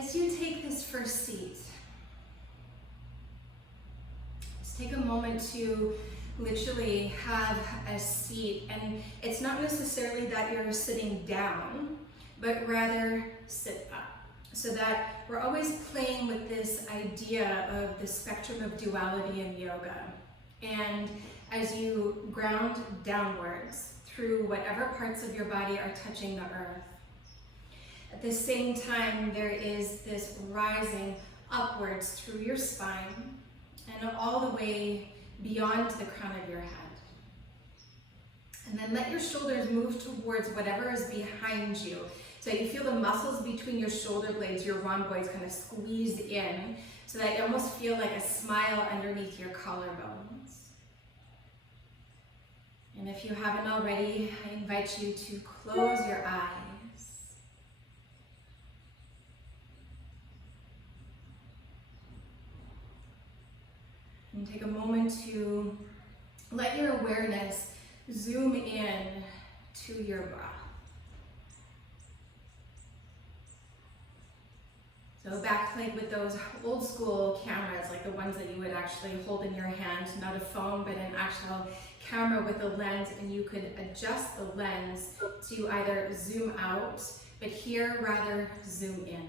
As you take this first seat, just take a moment to literally have a seat, and it's not necessarily that you're sitting down, but rather sit up, so that we're always playing with this idea of the spectrum of duality in yoga. And as you ground downwards through whatever parts of your body are touching the earth, at the same time there is this rising upwards through your spine and all the way beyond the crown of your head. And then let your shoulders move towards whatever is behind you. So you feel the muscles between your shoulder blades, your rhomboids, kind of squeezed in, so that you almost feel like a smile underneath your collarbones. And if you haven't already, I invite you to close your eyes. And take a moment to let your awareness zoom in to your breath. So back like with those old school cameras, like the ones that you would actually hold in your hand, not a phone, but an actual camera with a lens, and you could adjust the lens to either zoom out, but here rather zoom in.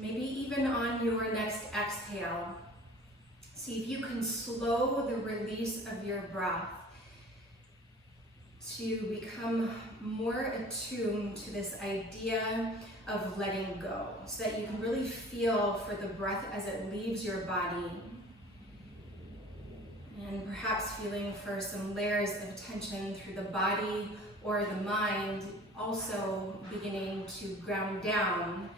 Maybe even on your next exhale, see if you can slow the release of your breath to become more attuned to this idea of letting go, so that you can really feel for the breath as it leaves your body, and perhaps feeling for some layers of tension through the body or the mind, also beginning to ground down,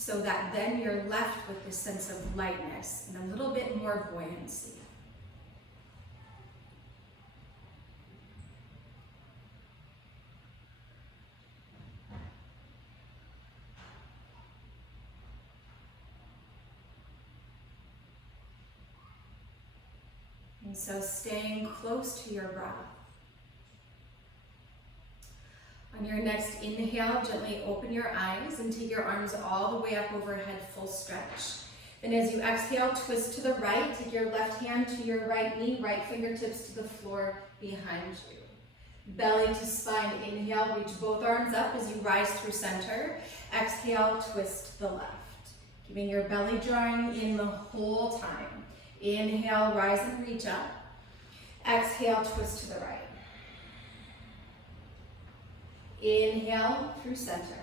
so that then you're left with this sense of lightness and a little bit more buoyancy. And so staying close to your breath. On your next inhale, gently open your eyes and take your arms all the way up overhead, full stretch. Then as you exhale, twist to the right, take your left hand to your right knee, right fingertips to the floor behind you. Belly to spine, inhale, reach both arms up as you rise through center. Exhale, twist to the left. Keeping your belly drawing in the whole time. Inhale, rise and reach up. Exhale, twist to the right. Inhale through center.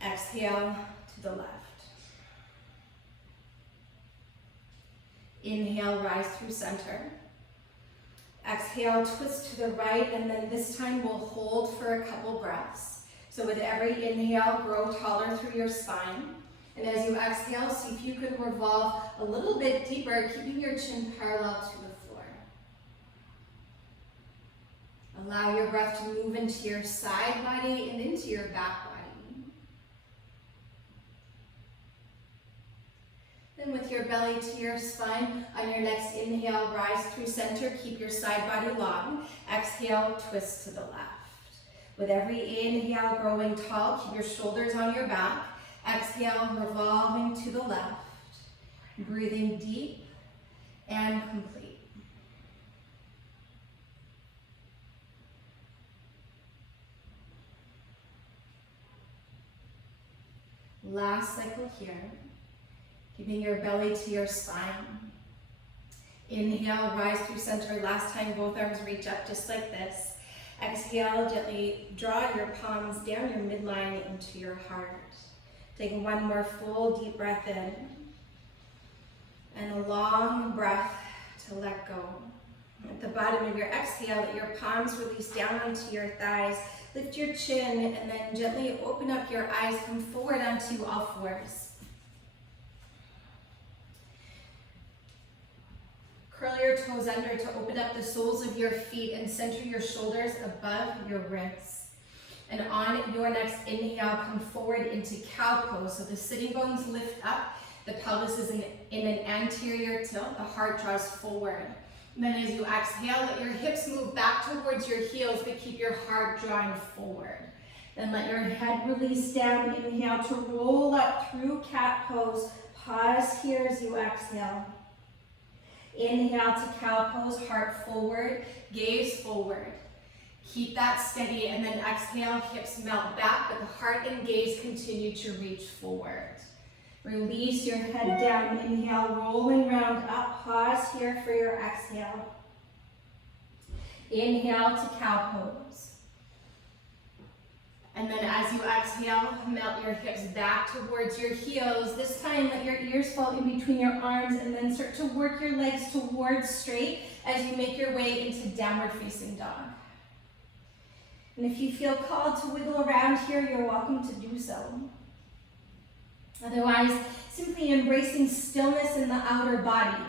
Exhale to the left. Inhale, rise through center. Exhale, twist to the right, and then this time we'll hold for a couple breaths. So with every inhale, grow taller through your spine. And as you exhale, see if you can revolve a little bit deeper, keeping your chin parallel to the floor. Allow your breath to move into your side body and into your back body. Then with your belly to your spine, on your next inhale, rise through center, keep your side body long. Exhale, twist to the left. With every inhale, growing tall, keep your shoulders on your back. Exhale, revolving to the left, breathing deep and complete. Last cycle here, keeping your belly to your spine. Inhale, rise through center. Last time, both arms reach up just like this. Exhale, gently draw your palms down your midline into your heart. Taking one more full deep breath in, and a long breath to let go. At the bottom of your exhale, let your palms release down onto your thighs. Lift your chin, and then gently open up your eyes, come forward onto all fours. Curl your toes under to open up the soles of your feet and center your shoulders above your wrists. And on your next inhale, come forward into cow pose. So the sitting bones lift up, the pelvis is in an anterior tilt, the heart draws forward. And then as you exhale, let your hips move back towards your heels, but keep your heart drawing forward. Then let your head release down. Inhale to roll up through cat pose. Pause here as you exhale. Inhale to cow pose, heart forward, gaze forward. Keep that steady, and then exhale, hips melt back, but the heart and gaze continue to reach forward. Release your head down. Inhale, roll and round up. Pause here for your exhale. Inhale to cow pose. And then as you exhale, melt your hips back towards your heels. This time, let your ears fall in between your arms, and then start to work your legs towards straight as you make your way into downward facing dog. And if you feel called to wiggle around here, you're welcome to do so. Otherwise, simply embracing stillness in the outer body.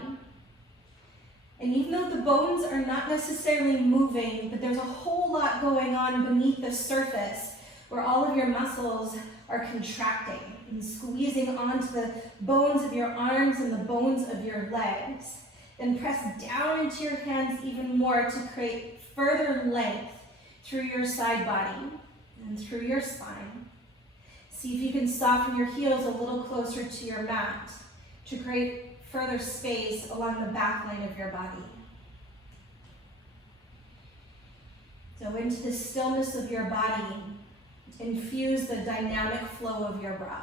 And even though the bones are not necessarily moving, but there's a whole lot going on beneath the surface where all of your muscles are contracting and squeezing onto the bones of your arms and the bones of your legs. Then press down into your hands even more to create further length through your side body and through your spine. See if you can soften your heels a little closer to your mat to create further space along the back line of your body. So into the stillness of your body, infuse the dynamic flow of your breath.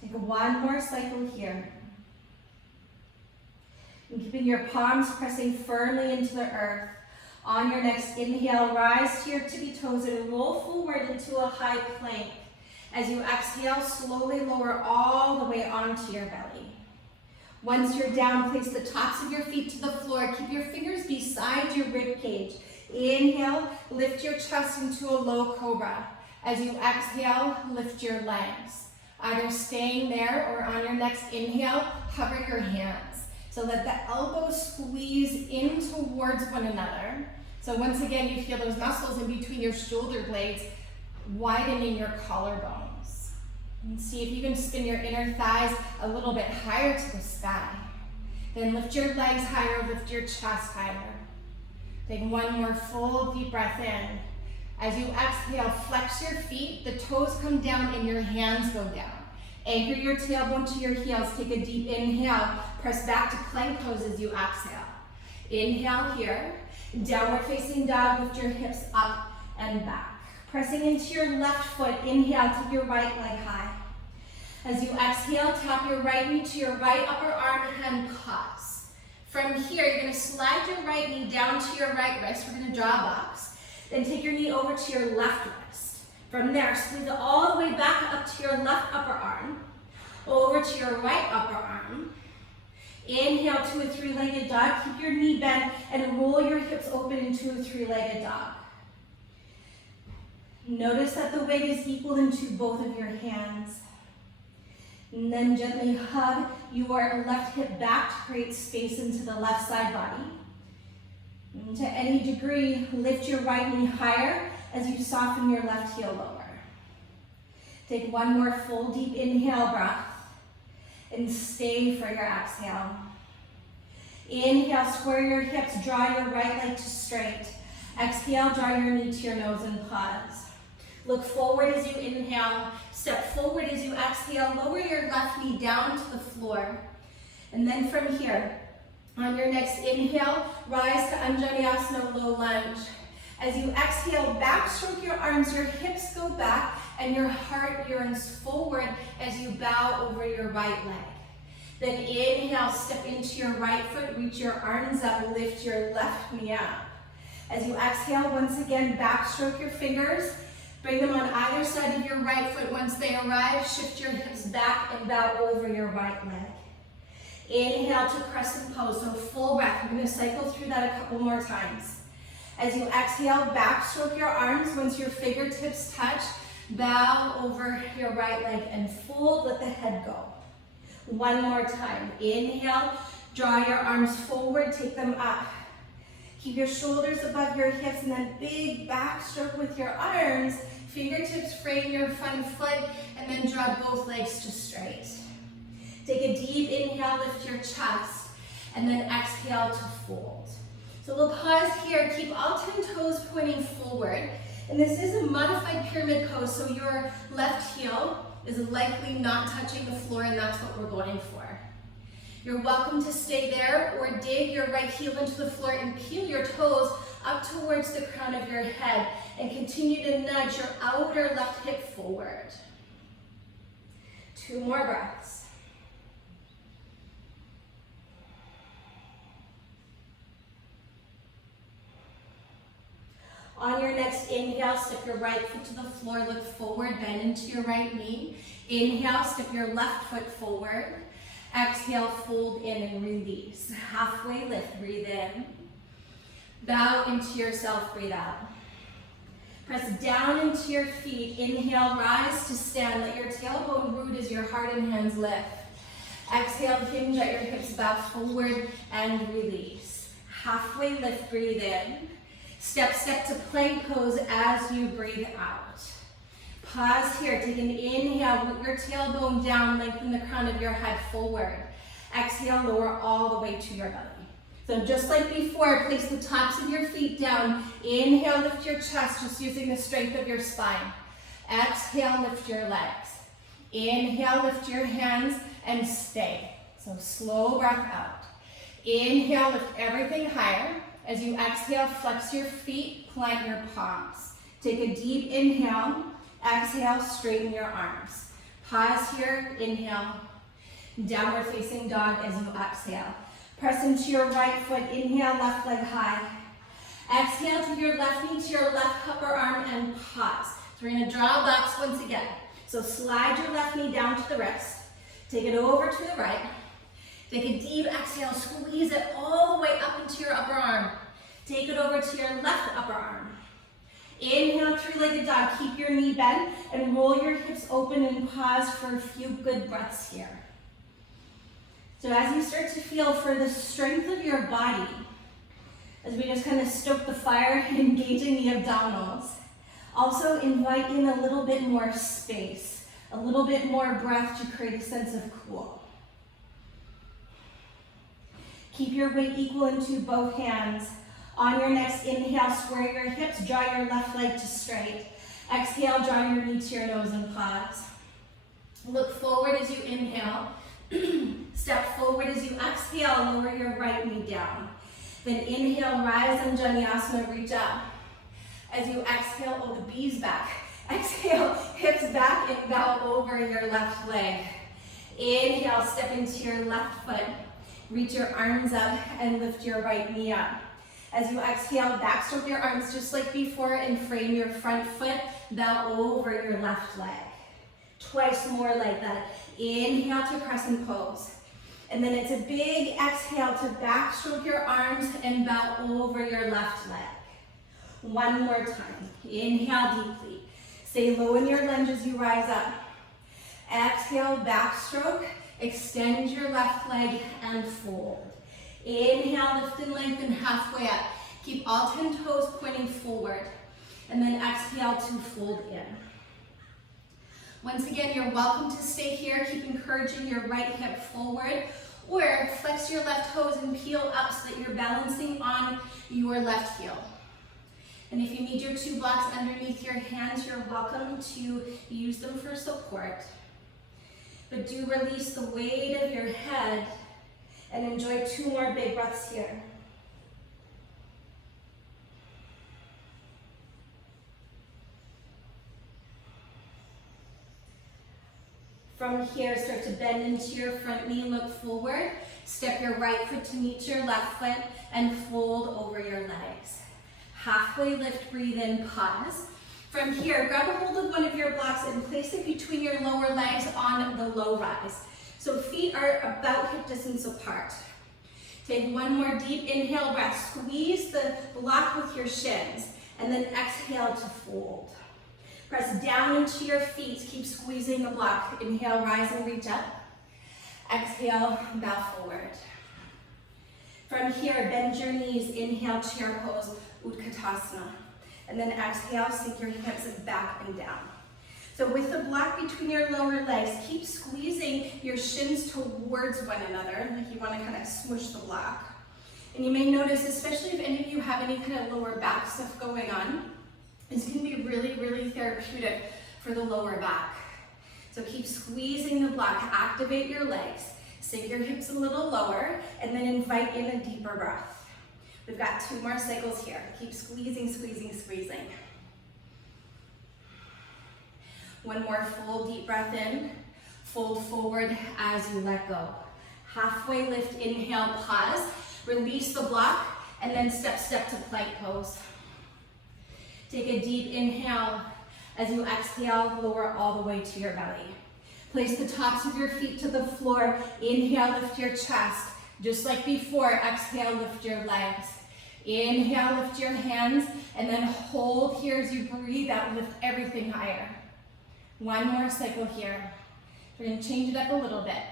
Take one more cycle here. And keeping your palms pressing firmly into the earth. On your next inhale, rise to your tippy toes and roll forward into a high plank. As you exhale, slowly lower all the way onto your belly. Once you're down, place the tops of your feet to the floor. Keep your fingers beside your rib cage. Inhale, lift your chest into a low cobra. As you exhale, lift your legs. Either staying there or on your next inhale, hover your hands. So let the elbows squeeze in towards one another. So once again, you feel those muscles in between your shoulder blades widening your collarbones. And see if you can spin your inner thighs a little bit higher to the sky. Then lift your legs higher, lift your chest higher. Take one more full deep breath in. As you exhale, flex your feet, the toes come down and your hands go down. Anchor your tailbone to your heels. Take a deep inhale. Press back to plank pose as you exhale. Inhale here. Downward facing dog. Lift your hips up and back. Pressing into your left foot. Inhale. Take your right leg high. As you exhale, tap your right knee to your right upper arm and pause. From here, you're going to slide your right knee down to your right wrist. We're going to draw a box. Then take your knee over to your left wrist. From there, squeeze it all the way back up to your left upper arm, over to your right upper arm. Inhale to a three-legged dog. Keep your knee bent and roll your hips open into a three-legged dog. Notice that the weight is equal into both of your hands. And then gently hug your left hip back to create space into the left side body. And to any degree, lift your right knee higher as you soften your left heel lower. Take one more full deep inhale breath and stay for your exhale. Inhale, square your hips, draw your right leg to straight. Exhale, draw your knee to your nose and pause. Look forward as you inhale, step forward as you exhale, lower your left knee down to the floor. And then from here, on your next inhale, rise to Anjaneyasana, low lunge. As you exhale, backstroke your arms, your hips go back, and your heart yearns forward as you bow over your right leg. Then inhale, step into your right foot, reach your arms up, lift your left knee up. As you exhale, once again, backstroke your fingers, bring them on either side of your right foot. Once they arrive, shift your hips back and bow over your right leg. Inhale to crescent pose, so full breath. We're going to cycle through that a couple more times. As you exhale, backstroke your arms. Once your fingertips touch, bow over your right leg and fold, let the head go. One more time. Inhale, draw your arms forward, take them up. Keep your shoulders above your hips and then big backstroke with your arms. Fingertips frame your front foot and then draw both legs to straight. Take a deep inhale, lift your chest, and then exhale to fold. So we'll pause here, keep all 10 toes pointing forward. And this is a modified pyramid pose, so your left heel is likely not touching the floor, and that's what we're going for. You're welcome to stay there or dig your right heel into the floor and peel your toes up towards the crown of your head and continue to nudge your outer left hip forward. 2 more breaths. On your next inhale, step your right foot to the floor, look forward, bend into your right knee. Inhale, step your left foot forward. Exhale, fold in and release. Halfway lift, breathe in. Bow into yourself, breathe out. Press down into your feet. Inhale, rise to stand. Let your tailbone root as your heart and hands lift. Exhale, hinge at your hips, bow forward and release. Halfway lift, breathe in. Step to plank pose as you breathe out. Pause here, take an inhale, root your tailbone down, lengthen the crown of your head forward. Exhale, lower all the way to your belly. So just like before, place the tops of your feet down. Inhale, lift your chest, just using the strength of your spine. Exhale, lift your legs. Inhale, lift your hands and stay. So slow breath out. Inhale, lift everything higher. As you exhale, flex your feet, plant your palms. Take a deep inhale. Exhale, straighten your arms. Pause here, inhale. Downward facing dog as you exhale. Press into your right foot, inhale, left leg high. Exhale, take your left knee to your left upper arm and pause. So we're gonna draw a box once again. So slide your left knee down to the wrist. Take it over to the right. Take a deep exhale, squeeze it all the way up into your upper arm. Take it over to your left upper arm. Inhale, three-legged dog. Keep your knee bent and roll your hips open and pause for a few good breaths here. So as you start to feel for the strength of your body, as we just kind of stoke the fire, engaging the abdominals, also invite in a little bit more space, a little bit more breath to create a sense of cool. Keep your weight equal into both hands. On your next inhale, square your hips, draw your left leg to straight. Exhale, draw your knee to your nose and pause. Look forward as you inhale. Step forward as you exhale, lower your right knee down. Then inhale, rise Anjaneyasana, reach up. As you exhale, oh, the bee's back. Exhale, hips back and bow over your left leg. Inhale, step into your left foot. Reach your arms up and lift your right knee up. As you exhale, backstroke your arms just like before and frame your front foot, bow over your left leg. Twice more like that. Inhale to crescent pose. And then it's a big exhale to backstroke your arms and bow over your left leg. One more time. Inhale deeply. Stay low in your lunge as you rise up. Exhale, backstroke. Extend your left leg and fold. Inhale, lift and lengthen halfway up. Keep all 10 toes pointing forward. And then exhale to fold in. Once again, you're welcome to stay here. Keep encouraging your right hip forward. Or flex your left toes and peel up so that you're balancing on your left heel. And if you need your 2 blocks underneath your hands, you're welcome to use them for support. But do release the weight of your head and enjoy 2 more big breaths here. From here, start to bend into your front knee, look forward. Step your right foot to meet your left foot and fold over your legs. Halfway lift, breathe in, pause. From here, grab a hold of one of your blocks and place it between your lower legs on the low rise. So feet are about hip distance apart. Take one more deep inhale breath. Squeeze the block with your shins and then exhale to fold. Press down into your feet. Keep squeezing the block. Inhale, rise and reach up. Exhale, bow forward. From here, bend your knees. Inhale, chair pose, Utkatasana. And then exhale, sink your hips back and down. So with the block between your lower legs, keep squeezing your shins towards one another, like you want to kind of smush the block. And you may notice, especially if any of you have any kind of lower back stuff going on, this can be really, really therapeutic for the lower back. So keep squeezing the block, activate your legs, sink your hips a little lower, and then invite in a deeper breath. We've got 2 more cycles here. Keep squeezing, squeezing, squeezing. One more full deep breath in. Fold forward as you let go. Halfway lift, inhale, pause. Release the block, and then step to plank pose. Take a deep inhale. As you exhale, lower all the way to your belly. Place the tops of your feet to the floor. Inhale, lift your chest. Just like before, exhale, lift your legs. Inhale, lift your hands, and then hold here as you breathe out, lift everything higher. One more cycle here. We're going to change it up a little bit.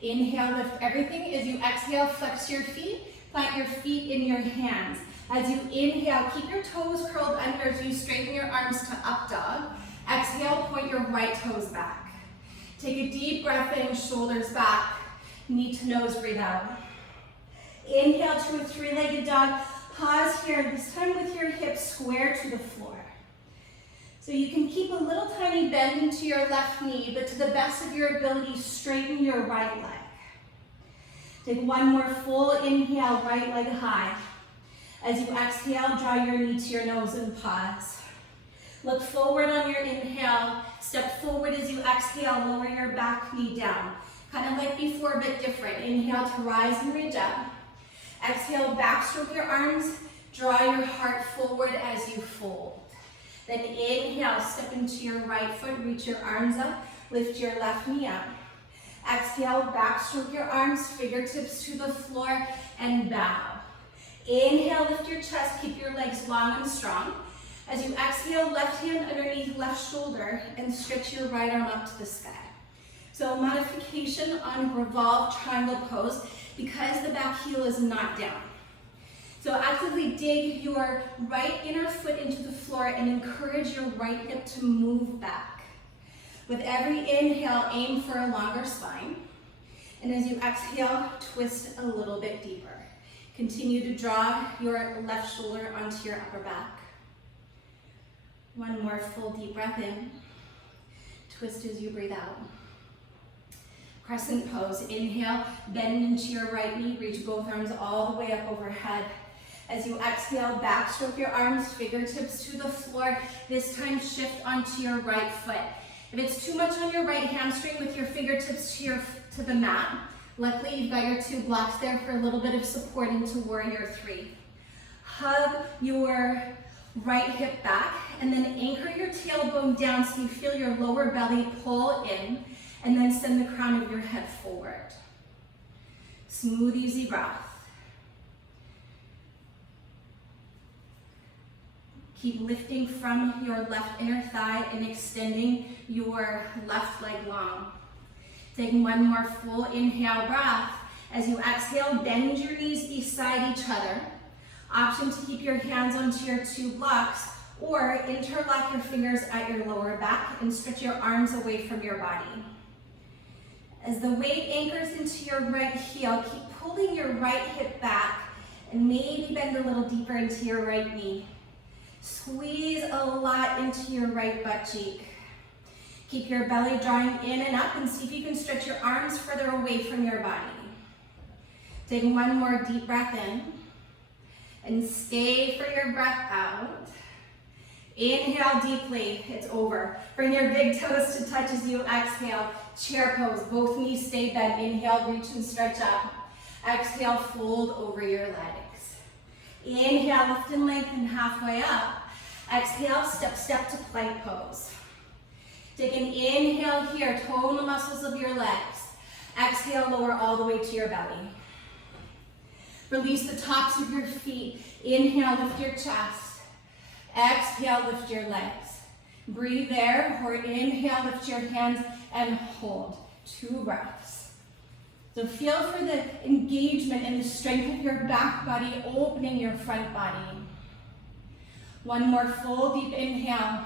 Inhale, lift everything. As you exhale, flex your feet, plant your feet in your hands. As you inhale, keep your toes curled under as you straighten your arms to up dog. Exhale, point your right toes back. Take a deep breath in, shoulders back, knee to nose, breathe out. Inhale to a 3-legged dog. Pause here, this time with your hips square to the floor. So you can keep a little tiny bend into your left knee, but to the best of your ability, straighten your right leg. Take one more full inhale, right leg high. As you exhale, draw your knee to your nose and pause. Look forward on your inhale. Step forward as you exhale, lower your back knee down. Kind of like before, but different. Inhale to rise and reach up. Exhale, backstroke your arms. Draw your heart forward as you fold. Then inhale, step into your right foot, reach your arms up, lift your left knee up. Exhale, backstroke your arms, fingertips to the floor, and bow. Inhale, lift your chest, keep your legs long and strong. As you exhale, left hand underneath left shoulder, and stretch your right arm up to the sky. So a modification on revolved triangle pose because the back heel is not down. So actively dig your right inner foot into the floor and encourage your right hip to move back. With every inhale, aim for a longer spine. And as you exhale, twist a little bit deeper. Continue to draw your left shoulder onto your upper back. One more full deep breath in. Twist as you breathe out. Crescent pose. Inhale, bend into your right knee, reach both arms all the way up overhead. As you exhale, backstroke your arms, fingertips to the floor. This time shift onto your right foot. If it's too much on your right hamstring, with your fingertips to the mat. Luckily, you've got your 2 blocks there for a little bit of support into warrior 3. Hug your right hip back and then anchor your tailbone down so you feel your lower belly pull in, and then send the crown of your head forward. Smooth, easy breath. Keep lifting from your left inner thigh and extending your left leg long. Take one more full inhale breath. As you exhale, bend your knees beside each other. Option to keep your hands onto your 2 blocks, or interlock your fingers at your lower back and stretch your arms away from your body. As the weight anchors into your right heel, keep pulling your right hip back and maybe bend a little deeper into your right knee. Squeeze a lot into your right butt cheek. Keep your belly drawing in and up, and see if you can stretch your arms further away from your body. Take one more deep breath in, and stay for your breath out. Inhale deeply, it's over. Bring your big toes to touch as you exhale. Chair pose, both knees stay bent. Inhale, reach and stretch up. Exhale, fold over your legs. Inhale, lift and lengthen halfway up. Exhale, step to plank pose. Take an inhale here, tone the muscles of your legs. Exhale, lower all the way to your belly. Release the tops of your feet. Inhale, lift your chest. Exhale, lift your legs. Breathe there, or inhale, lift your hands and hold. 2 breaths. So feel for the engagement and the strength of your back body, opening your front body. One more full deep inhale.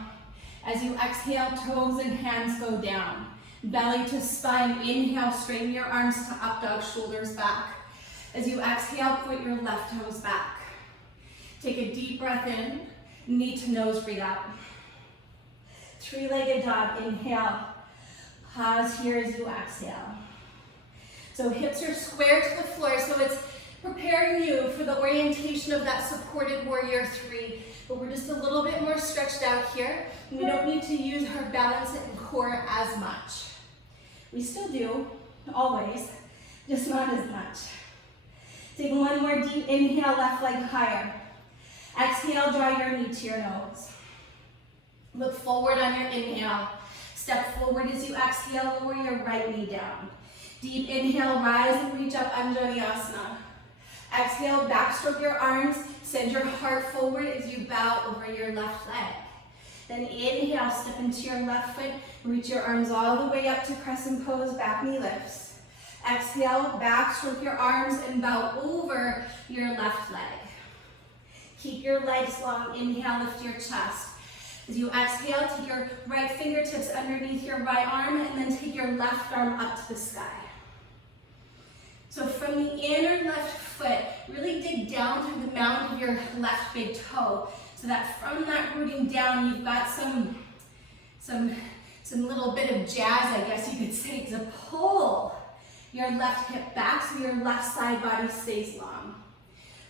As you exhale, toes and hands go down. Belly to spine, inhale, straighten your arms to up dog, shoulders back. As you exhale, point your left toes back. Take a deep breath in, knee to nose, breathe out. Three-legged dog, inhale. Pause here as you exhale. So hips are square to the floor, so it's preparing you for the orientation of that supported warrior three. But we're just a little bit more stretched out here. And we don't need to use our balance and core as much. We still do, always, just not as much. Take one more deep inhale, left leg higher. Exhale, draw your knee to your nose. Look forward on your inhale. Step forward as you exhale, lower your right knee down. Deep inhale, rise and reach up, Anjaneyasana. Exhale, backstroke your arms, send your heart forward as you bow over your left leg. Then inhale, step into your left foot, reach your arms all the way up to crescent pose, back knee lifts. Exhale, backstroke your arms and bow over your left leg. Keep your legs long, inhale, lift your chest. As you exhale, take your right fingertips underneath your right arm and then take your left arm up to the sky. So from the inner left foot, really dig down through the mound of your left big toe so that from that rooting down, you've got some little bit of jazz, I guess you could say, to pull your left hip back so your left side body stays long.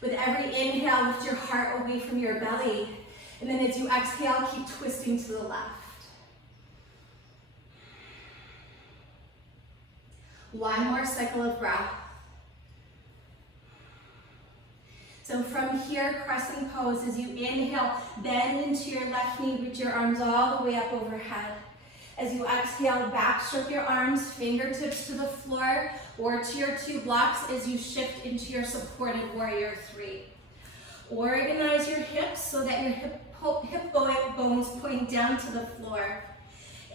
With every inhale, lift your heart away from your belly. And then as you exhale, keep twisting to the left. One more cycle of breath. So from here, crescent pose, as you inhale, bend into your left knee, reach your arms all the way up overhead. As you exhale, backstroke your arms, fingertips to the floor or to your two blocks as you shift into your supported warrior three. Organize your hips so that your hip bones point down to the floor.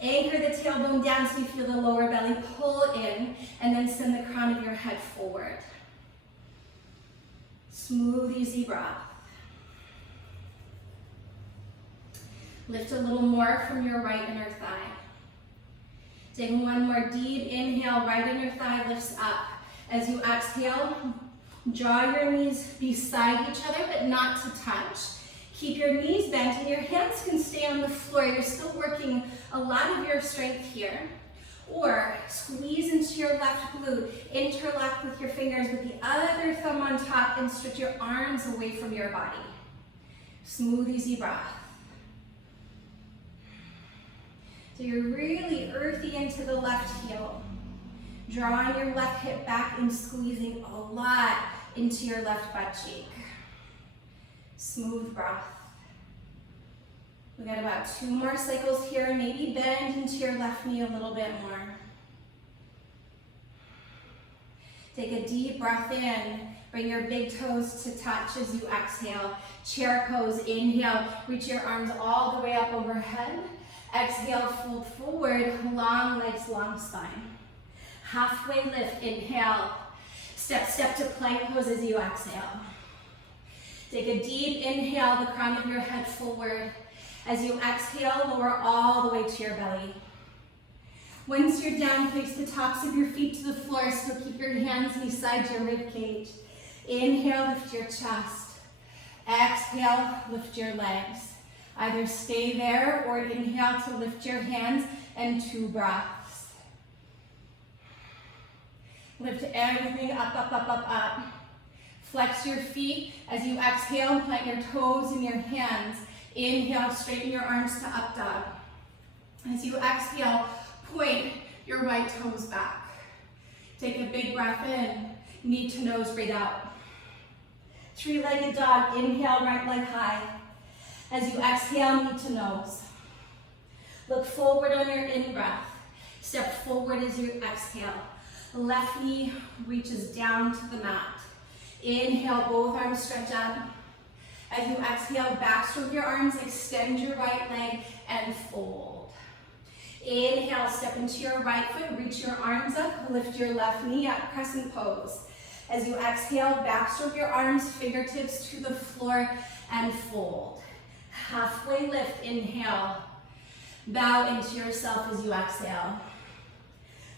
Anchor the tailbone down so you feel the lower belly pull in, and then send the crown of your head forward. Smooth, easy breath. Lift a little more from your right inner thigh. Taking one more deep inhale, right inner thigh lifts up. As you exhale, draw your knees beside each other, but not to touch. Keep your knees bent and your hands can stay on the floor. You're still working a lot of your strength here. Or squeeze into your left glute, interlock with your fingers with the other thumb on top and stretch your arms away from your body. Smooth, easy breath. So you're really earthy into the left heel. Drawing your left hip back and squeezing a lot into your left butt cheek. Smooth breath. We got about 2 more cycles here. Maybe bend into your left knee a little bit more. Take a deep breath in. Bring your big toes to touch as you exhale. Chair pose, inhale. Reach your arms all the way up overhead. Exhale, fold forward, long legs, long spine. Halfway lift, inhale. Step to plank pose as you exhale. Take a deep inhale, the crown of your head forward. As you exhale, lower all the way to your belly. Once you're down, place the tops of your feet to the floor, so keep your hands beside your rib cage. Inhale, lift your chest. Exhale, lift your legs. Either stay there or inhale to lift your hands and 2 breaths. Lift everything up, up, up, up, up. Flex your feet as you exhale, plant your toes in your hands. Inhale, straighten your arms to up dog. As you exhale, point your right toes back. Take a big breath in, knee to nose, breathe out. 3-legged dog, inhale, right leg high. As you exhale, knee to nose. Look forward on your in-breath. Step forward as you exhale. Left knee reaches down to the mat. Inhale, both arms stretch up. As you exhale, backstroke your arms, extend your right leg, and fold. Inhale, step into your right foot, reach your arms up, lift your left knee up, crescent pose. As you exhale, backstroke your arms, fingertips to the floor, and fold. Halfway lift, inhale. Bow into yourself as you exhale.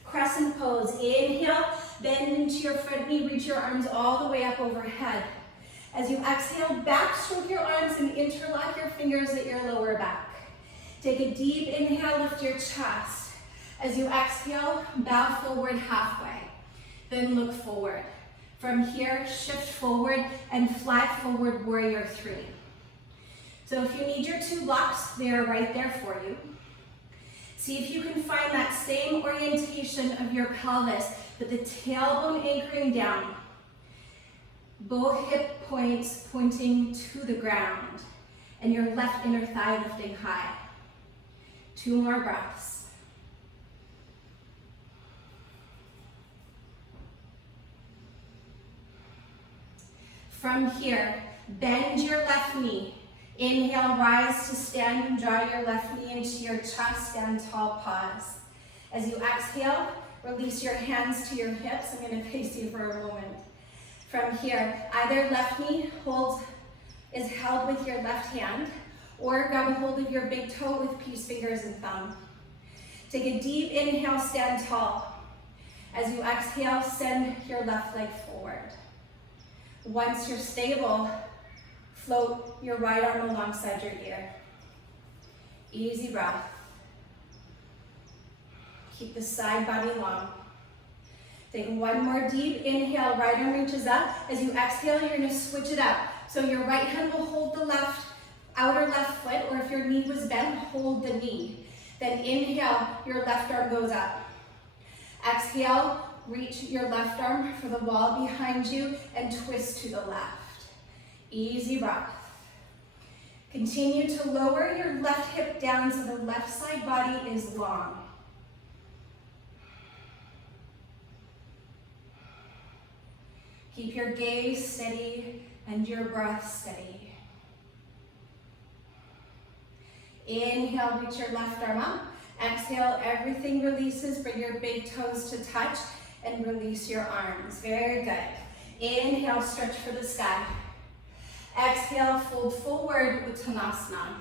Crescent pose, inhale, bend into your front knee, reach your arms all the way up overhead. As you exhale, backstroke your arms and interlock your fingers at your lower back. Take a deep inhale, lift your chest. As you exhale, bow forward halfway. Then look forward. From here, shift forward and flat forward warrior three. So if you need your 2 blocks, they are right there for you. See if you can find that same orientation of your pelvis, with the tailbone anchoring down. Both hip points pointing to the ground, and your left inner thigh lifting high. 2 more breaths. From here, bend your left knee. Inhale, rise to stand and draw your left knee into your chest, stand tall, pause. As you exhale, release your hands to your hips. I'm going to face you for a moment. From here, either left knee is held with your left hand, or grab a hold of your big toe with peace fingers and thumb. Take a deep inhale, stand tall. As you exhale, send your left leg forward. Once you're stable, float your right arm alongside your ear. Easy breath. Keep the side body long. Take one more deep inhale, right arm reaches up. As you exhale, you're gonna switch it up. So your right hand will hold the outer left foot, or if your knee was bent, hold the knee. Then inhale, your left arm goes up. Exhale, reach your left arm for the wall behind you and twist to the left. Easy breath. Continue to lower your left hip down so the left side body is long. Keep your gaze steady and your breath steady. Inhale, reach your left arm up. Exhale, everything releases. Bring your big toes to touch and release your arms. Very good. Inhale, stretch for the sky. Exhale, fold forward, Uttanasana.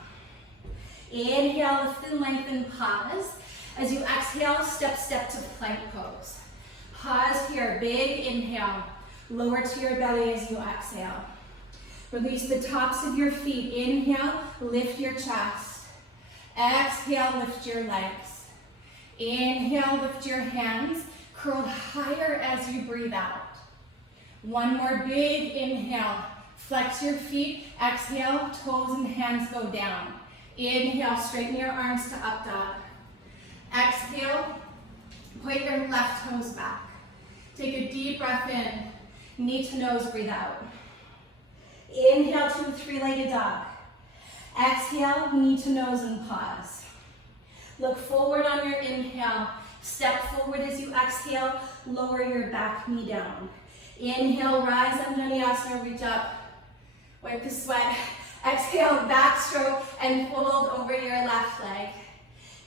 Inhale, lift and lengthen, pause. As you exhale, step to plank pose. Pause here, big inhale. Lower to your belly as you exhale. Release the tops of your feet. Inhale, lift your chest. Exhale, lift your legs. Inhale, lift your hands. Curl higher as you breathe out. One more big inhale. Flex your feet. Exhale, toes and hands go down. Inhale, straighten your arms to up dog. Exhale, put your left toes back. Take a deep breath in. Knee to nose, breathe out. Inhale to a 3-legged dog. Exhale, knee to nose and pause. Look forward on your inhale. Step forward as you exhale. Lower your back knee down. Inhale, rise, Anjaneyasana, reach up. Wipe the sweat. Exhale, backstroke and fold over your left leg.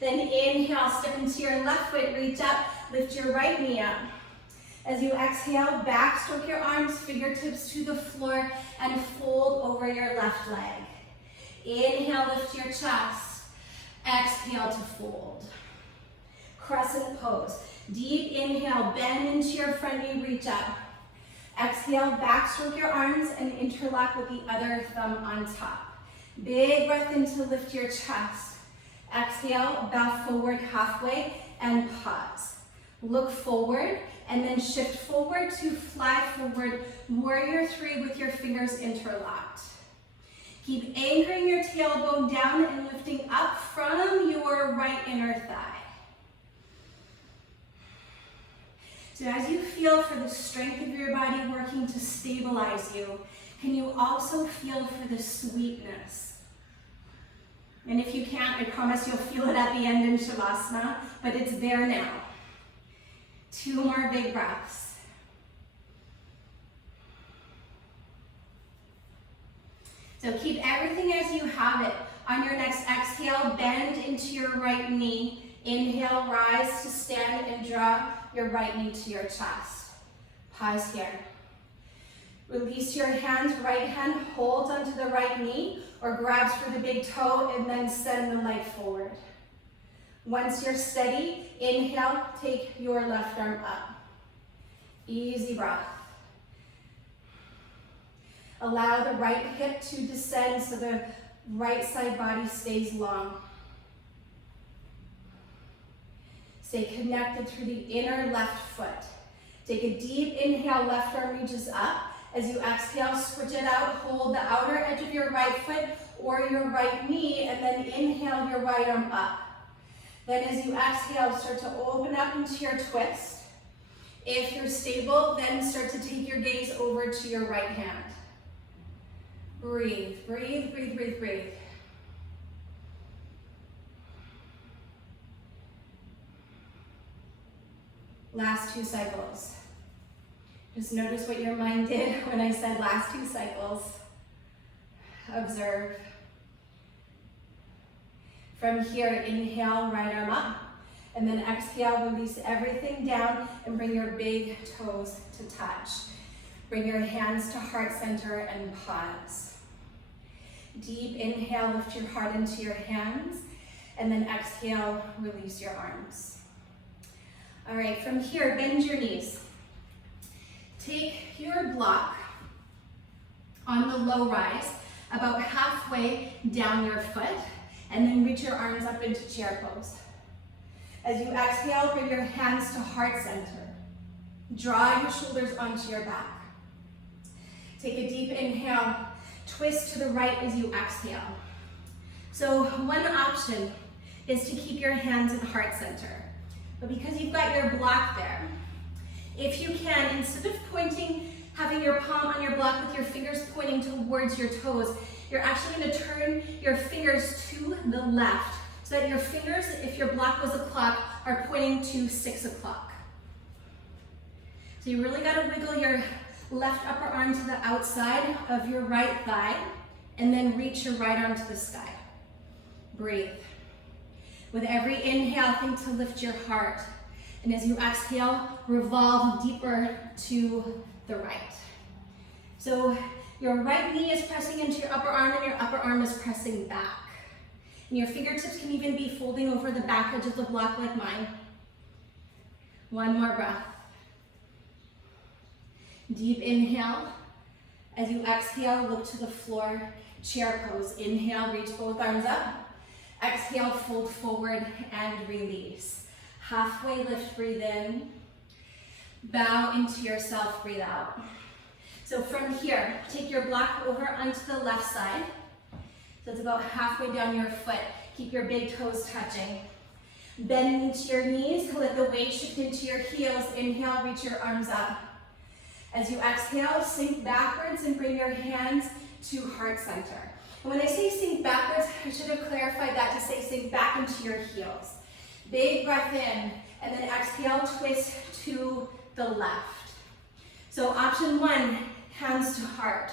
Then inhale, step into your left foot, reach up, lift your right knee up. As you exhale, backstroke your arms, fingertips to the floor, and fold over your left leg. Inhale, lift your chest. Exhale to fold. Crescent pose. Deep inhale, bend into your front knee, reach up. Exhale, backstroke your arms and interlock with the other thumb on top. Big breath in to lift your chest. Exhale, bow forward halfway and pause. Look forward and then shift forward to fly forward, warrior three with your fingers interlocked. Keep anchoring your tailbone down and lifting up from your right inner thigh. So as you feel for the strength of your body working to stabilize you, can you also feel for the sweetness? And if you can't, I promise you'll feel it at the end in Shavasana, but it's there now. 2 more big breaths. So keep everything as you have it. On your next exhale, bend into your right knee. Inhale, rise to stand and draw your right knee to your chest. Pause here. Release your hands, right hand holds onto the right knee or grabs for the big toe and then send the leg forward. Once you're steady, inhale, take your left arm up. Easy breath. Allow the right hip to descend so the right side body stays long. Stay connected through the inner left foot. Take a deep inhale, left arm reaches up. As you exhale, switch it out, hold the outer edge of your right foot or your right knee, and then inhale your right arm up. Then as you exhale, start to open up into your twist. If you're stable, then start to take your gaze over to your right hand. Breathe, breathe, breathe, breathe, breathe. Last 2 cycles. Just notice what your mind did when I said last 2 cycles. Observe. From here, inhale, right arm up, and then exhale, release everything down and bring your big toes to touch. Bring your hands to heart center and pause. Deep inhale, lift your heart into your hands, and then exhale, release your arms. All right, from here, bend your knees. Take your block on the low rise, about halfway down your foot, and then reach your arms up into chair pose. As you exhale, bring your hands to heart center. Draw your shoulders onto your back. Take a deep inhale, twist to the right as you exhale. So one option is to keep your hands in heart center. But because you've got your block there, if you can, instead of pointing, having your palm on your block with your fingers pointing towards your toes, you're actually going to turn your fingers to the left so that your fingers, if your block was a clock, are pointing to 6 o'clock. So you really got to wiggle your left upper arm to the outside of your right thigh and then reach your right arm to the sky. Breathe. With every inhale, think to lift your heart. And as you exhale, revolve deeper to the right. So your right knee is pressing into your upper arm and your upper arm is pressing back. And your fingertips can even be folding over the back edge of the block like mine. One more breath. Deep inhale. As you exhale, look to the floor, chair pose. Inhale, reach both arms up. Exhale, fold forward and release. Halfway lift, breathe in. Bow into yourself, breathe out. So from here, take your block over onto the left side. So it's about halfway down your foot. Keep your big toes touching. Bend into your knees, let the weight shift into your heels. Inhale, reach your arms up. As you exhale, sink backwards and bring your hands to heart center. And when I say sink backwards, I should have clarified that to say sink back into your heels. Big breath in, and then exhale, twist to the left. So option 1, hands to heart.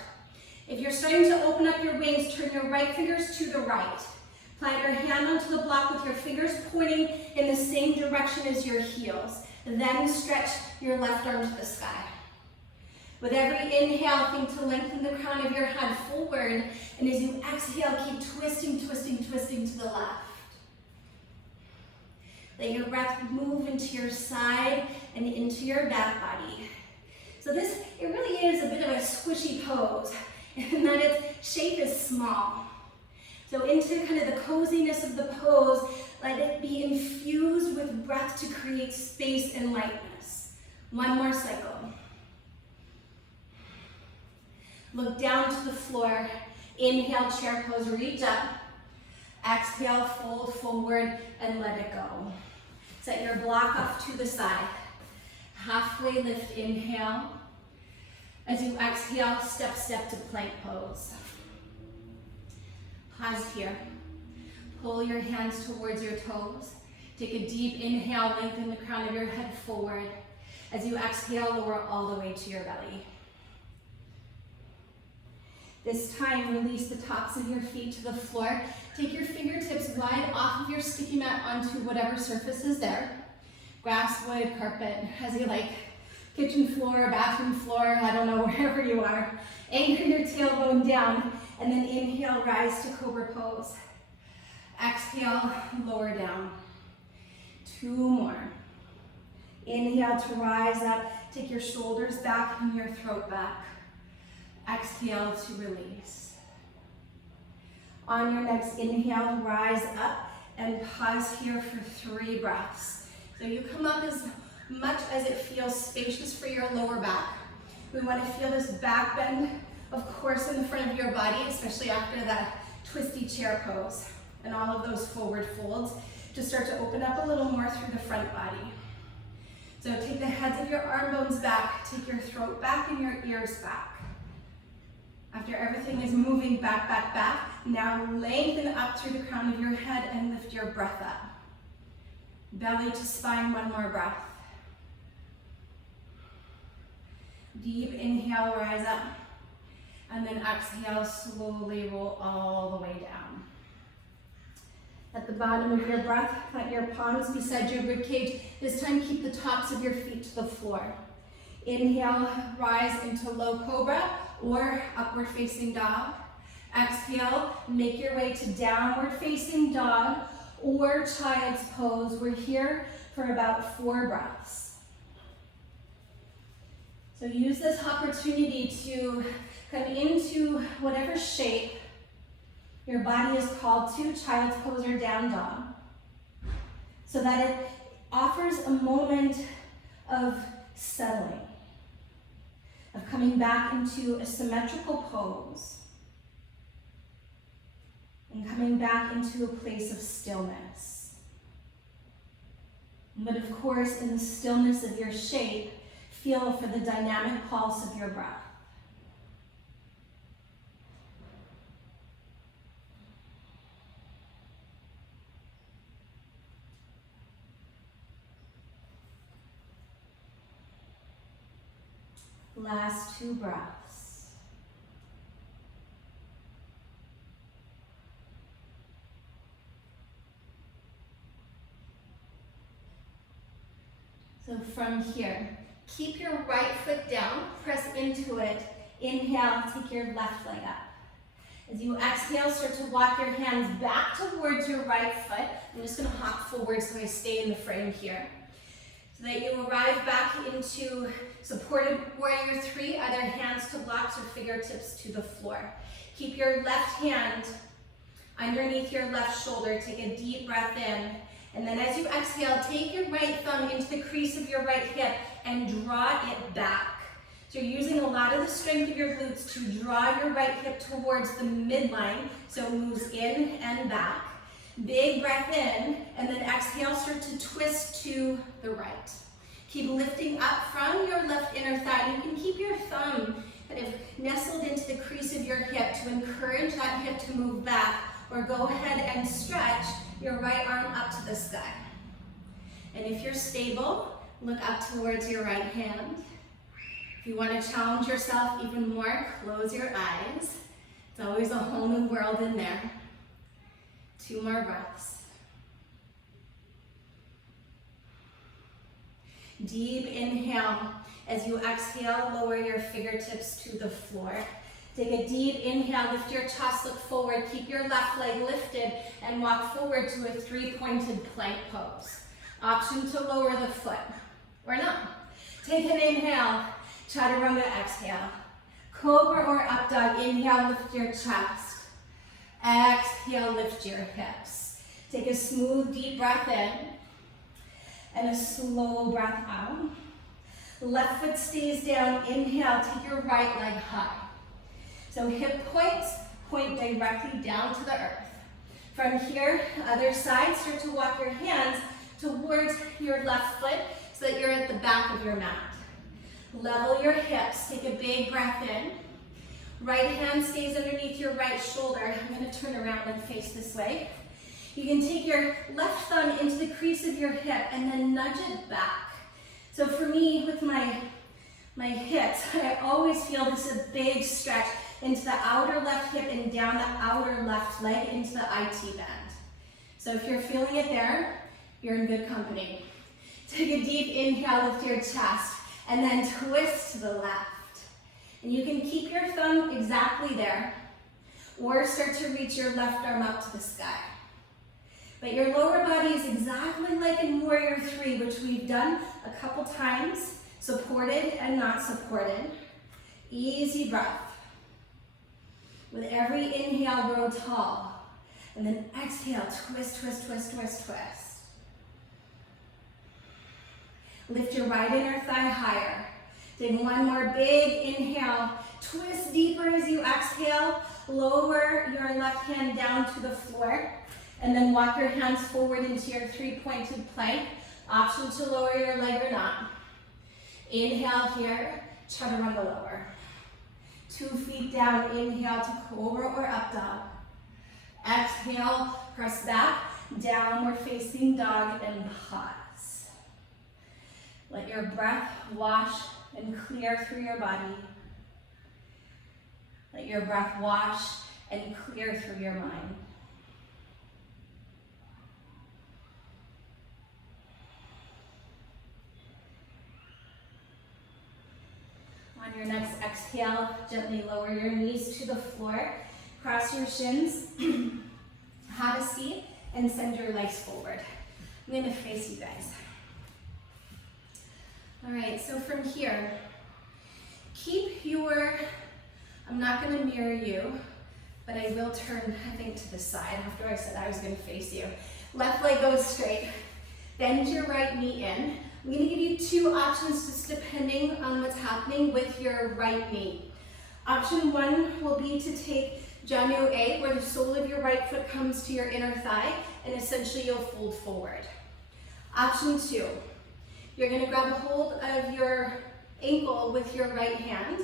If you're starting to open up your wings, turn your right fingers to the right. Plant your hand onto the block with your fingers pointing in the same direction as your heels. Then stretch your left arm to the sky. With every inhale, think to lengthen the crown of your head forward. And as you exhale, keep twisting, twisting, twisting to the left. Let your breath move into your side and into your back body. So this, it really is a bit of a squishy pose, in that its shape is small. So into kind of the coziness of the pose, let it be infused with breath to create space and lightness. One more cycle. Look down to the floor. Inhale, chair pose, reach up. Exhale, fold forward and let it go. Set your block off to the side. Halfway lift, inhale. As you exhale, step, step to plank pose. Pause here. Pull your hands towards your toes. Take a deep inhale, lengthen the crown of your head forward. As you exhale, lower all the way to your belly. This time, release the tops of your feet to the floor. Take your fingertips wide off of your sticky mat onto whatever surface is there. Grass, wood, carpet, as you like. kitchen floor, bathroom floor, I don't know, wherever you are. Anchor your tailbone down, and then inhale, rise to Cobra pose. Exhale, lower down. 2 more. Inhale to rise up, take your shoulders back and your throat back. Exhale to release. On your next inhale, rise up and pause here for 3 breaths. So you come up as much as it feels spacious for your lower back. We want to feel this back bend, of course, in the front of your body, especially after that twisty chair pose and all of those forward folds, to start to open up a little more through the front body. So take the heads of your arm bones back, take your throat back and your ears back. After everything is moving back, back, back, now lengthen up through the crown of your head and lift your breath up. Belly to spine, 1 more breath. Deep inhale, rise up. And then exhale, slowly roll all the way down. At the bottom of your breath, plant your palms beside your ribcage. This time, keep the tops of your feet to the floor. Inhale, rise into low cobra or upward facing dog. Exhale, make your way to downward facing dog or child's pose. We're here for about 4 breaths. So use this opportunity to come into whatever shape your body is called to, child's pose or down dog, so that it offers a moment of settling, of coming back into a symmetrical pose, and coming back into a place of stillness. But of course, in the stillness of your shape, feel for the dynamic pulse of your breath. Last 2 breaths. So from here, keep your right foot down, press into it. Inhale, take your left leg up. As you exhale, start to walk your hands back towards your right foot. I'm just going to hop forward so I stay in the frame here. So that you arrive back into supported warrior 3, either hands to blocks or fingertips to the floor. Keep your left hand underneath your left shoulder. Take a deep breath in. And then as you exhale, take your right thumb into the crease of your right hip and draw it back. So you're using a lot of the strength of your glutes to draw your right hip towards the midline, so it moves in and back. Big breath in, and then exhale, start to twist to the right. Keep lifting up from your left inner thigh. You can keep your thumb kind of nestled into the crease of your hip to encourage that hip to move back, or go ahead and stretch your right arm up to the sky. And if you're stable, look up towards your right hand. If you want to challenge yourself even more, close your eyes. It's always a whole new world in there. 2 more breaths. Deep inhale. As you exhale, lower your fingertips to the floor. Take a deep inhale, lift your chest, look forward, keep your left leg lifted, and walk forward to a 3-pointed plank pose. Option to lower the foot, or not. Take an inhale, chaturanga, exhale. Cobra or up dog, inhale, lift your chest. Exhale, lift your hips. Take a smooth, deep breath in, and a slow breath out. Left foot stays down, inhale, take your right leg high. So hip points point directly down to the earth. From here, other side, start to walk your hands towards your left foot so that you're at the back of your mat. Level your hips, take a big breath in. Right hand stays underneath your right shoulder. I'm going to turn around and face this way. You can take your left thumb into the crease of your hip and then nudge it back. So for me, with my hips, I always feel this a big stretch into the outer left hip and down the outer left leg into the IT band. So if you're feeling it there, you're in good company. Take a deep inhale, lift your chest. And then twist to the left. And you can keep your thumb exactly there, or start to reach your left arm up to the sky. But your lower body is exactly like in Warrior 3, which we've done a couple times, supported and not supported. Easy breath. With every inhale, grow tall. And then exhale, twist, twist, twist, twist, twist. Lift your right inner thigh higher. Then one more big inhale. Twist deeper as you exhale. Lower your left hand down to the floor. And then walk your hands forward into your three-pointed plank. Option to lower your leg or not. Inhale here, chaturanga lower. 2 feet down, inhale to Cobra or up dog. Exhale, press back, downward facing dog and pause. Let your breath wash and clear through your body. Let your breath wash and clear through your mind. On your next exhale, gently lower your knees to the floor. Cross your shins, have a seat, and send your legs forward. I'm going to face you guys. All right, so from here, keep your, I'm not going to mirror you, but I will turn, I think, to the side after I said I was going to face you. Left leg goes straight. Bend your right knee in. I'm going to give you 2 options just depending on what's happening with your right knee. Option 1 will be to take Janu A, where the sole of your right foot comes to your inner thigh, and essentially you'll fold forward. Option 2, you're going to grab a hold of your ankle with your right hand,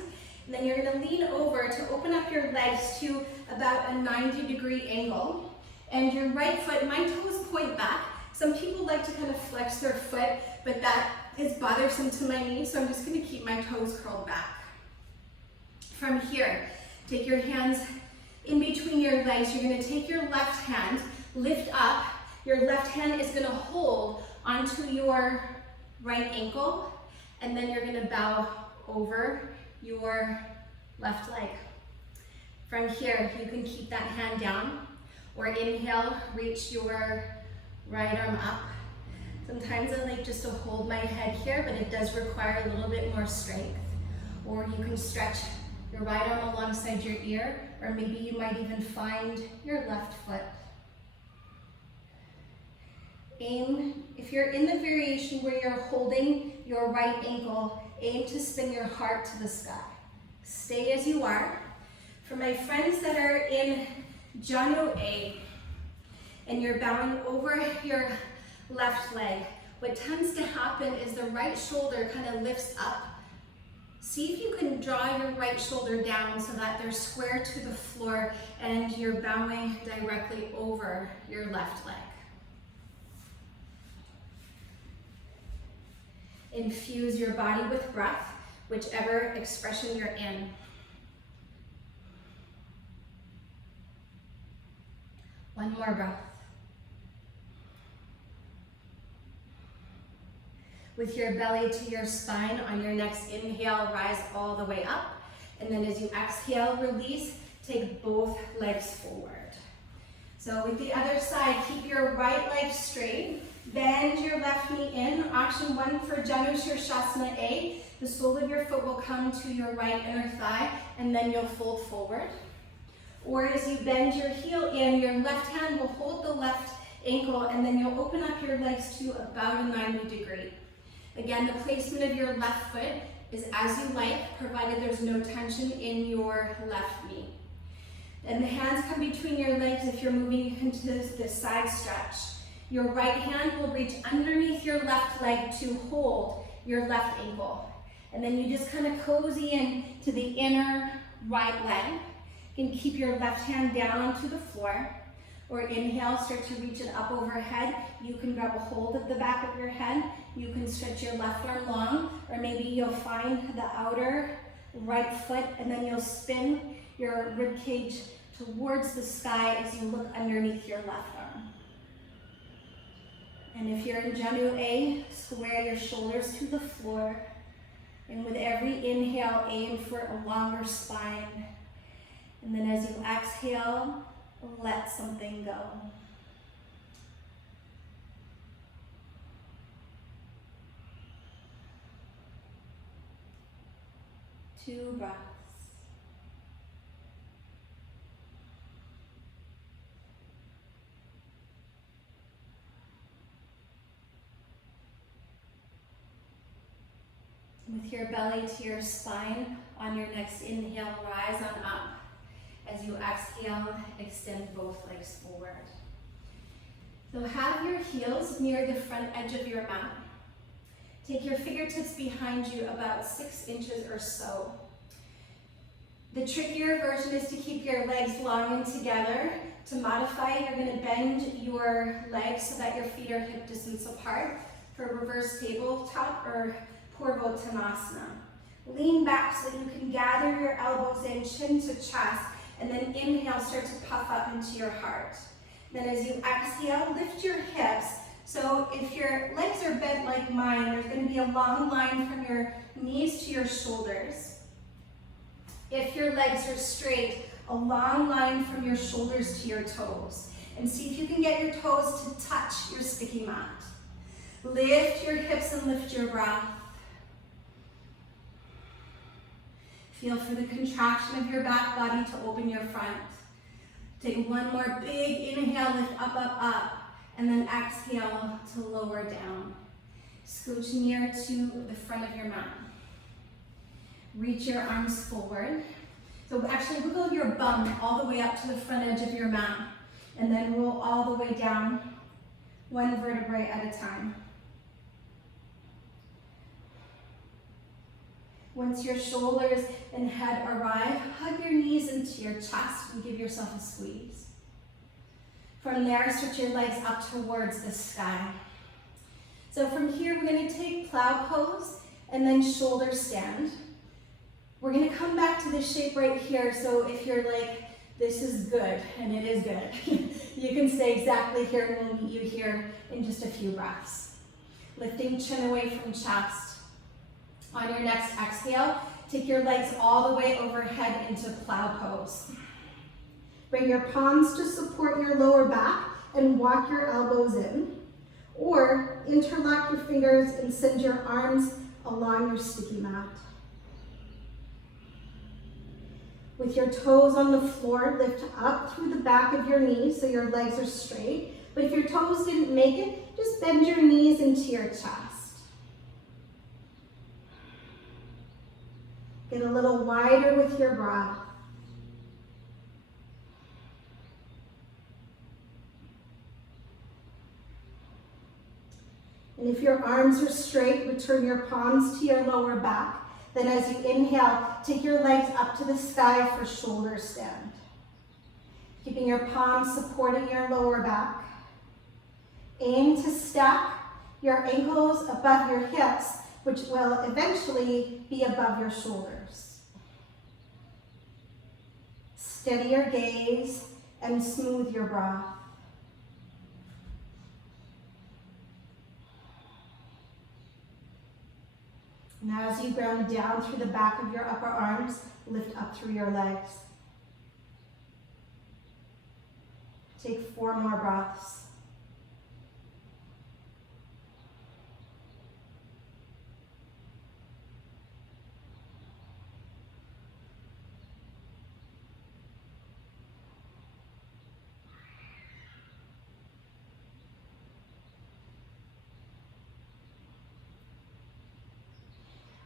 and then you're going to lean over to open up your legs to about a 90-degree angle, and your right foot, my toes point back. Some people like to kind of flex their foot, but that is bothersome to my knee, so I'm just going to keep my toes curled back. From here, take your hands in between your legs. You're going to take your left hand, lift up. Your left hand is going to hold onto your right ankle, and then you're going to bow over your left leg. From here, you can keep that hand down, or inhale, reach your right arm up. Sometimes I like just to hold my head here, but it does require a little bit more strength. Or you can stretch your right arm alongside your ear, or maybe you might even find your left foot. Aim, if you're in the variation where you're holding your right ankle, aim to spin your heart to the sky. Stay as you are. For my friends that are in Janu A, and you're bowing over your left leg, what tends to happen is the right shoulder kind of lifts up. See if you can draw your right shoulder down so that they're square to the floor and you're bowing directly over your left leg. Infuse your body with breath, whichever expression you're in. One more breath. With your belly to your spine, on your next inhale, rise all the way up. And then as you exhale, release, take both legs forward. So with the other side, keep your right leg straight. Bend your left knee in. Option 1 for Shavasana A. The sole of your foot will come to your right inner thigh, and then you'll fold forward. Or as you bend your heel in, your left hand will hold the left ankle, and then you'll open up your legs to about a 90 degree. Again, the placement of your left foot is as you like, provided there's no tension in your left knee. And the hands come between your legs if you're moving into the side stretch. Your right hand will reach underneath your left leg to hold your left ankle. And then you just kind of cozy in to the inner right leg. You can keep your left hand down onto the floor. Or inhale, start to reach it up overhead. You can grab a hold of the back of your head. You can stretch your left arm long, or maybe you'll find the outer right foot, and then you'll spin your rib cage towards the sky as you look underneath your left arm. And if you're in Janu A, square your shoulders to the floor. inhale, aim for a longer spine. And then as you exhale, let something go. Two breaths. With your belly to your spine, on your next inhale, rise on up. As you exhale, extend both legs forward. So have your heels near the front edge of your mat. Take your fingertips behind you about 6 inches or so. The trickier version is to keep your legs long and together. To modify it, you're going to bend your legs so that your feet are hip distance apart for reverse tabletop or Purvottanasana. Lean back so you can gather your elbows in, chin to chest, and then inhale, start to puff up into your heart. Then as you exhale, lift your hips. So if your legs are bent like mine, there's going to be a long line from your knees to your shoulders. If your legs are straight, a long line from your shoulders to your toes. And see if you can get your toes to touch your sticky mat. Lift your hips and lift your breath. Feel for the contraction of your back body to open your front. Take one more big inhale, lift up, up, up, and then exhale to lower down. Scooch near to the front of your mat. Reach your arms forward. So actually wiggle your bum all the way up to the front edge of your mat, and then roll all the way down, one vertebrae at a time. Once your shoulders and head arrive, hug your knees into your chest and give yourself a squeeze. From there, stretch your legs up towards the sky. So from here, we're going to take plow pose and then shoulder stand. We're going to come back to this shape right here. So if you're like, this is good, and it is good, you can stay exactly here, and we'll meet you here in just a few breaths. Lifting chin away from chest. On your next exhale, take your legs all the way overhead into plow pose. Bring your palms to support your lower back and walk your elbows in. Or interlock your fingers and send your arms along your sticky mat. With your toes on the floor, lift up through the back of your knees so your legs are straight. But if your toes didn't make it, just bend your knees into your chest. Get a little wider with your breath. And if your arms are straight, return your palms to your lower back. Then as you inhale, take your legs up to the sky for shoulder stand. Keeping your palms supporting your lower back. Aim to stack your ankles above your hips, which will eventually be above your shoulders. Steady your gaze and smooth your breath. Now as you ground down through the back of your upper arms, lift up through your legs. Take 4 more breaths.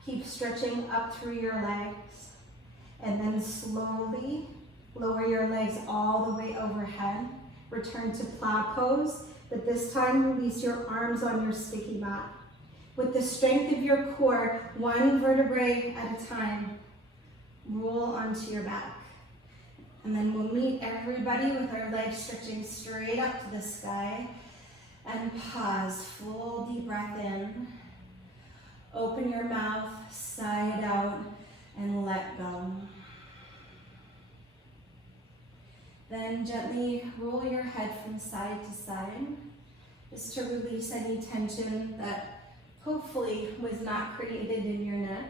Keep stretching up through your legs, and then slowly lower your legs all the way overhead. Return to plow pose, but this time release your arms on your sticky mat. With the strength of your core, 1 vertebrae at a time, roll onto your back. And then we'll meet everybody with our legs stretching straight up to the sky. And pause, full deep breath in. Open your mouth, sigh it out, and let go. Then gently roll your head from side to side, just to release any tension that hopefully was not created in your neck.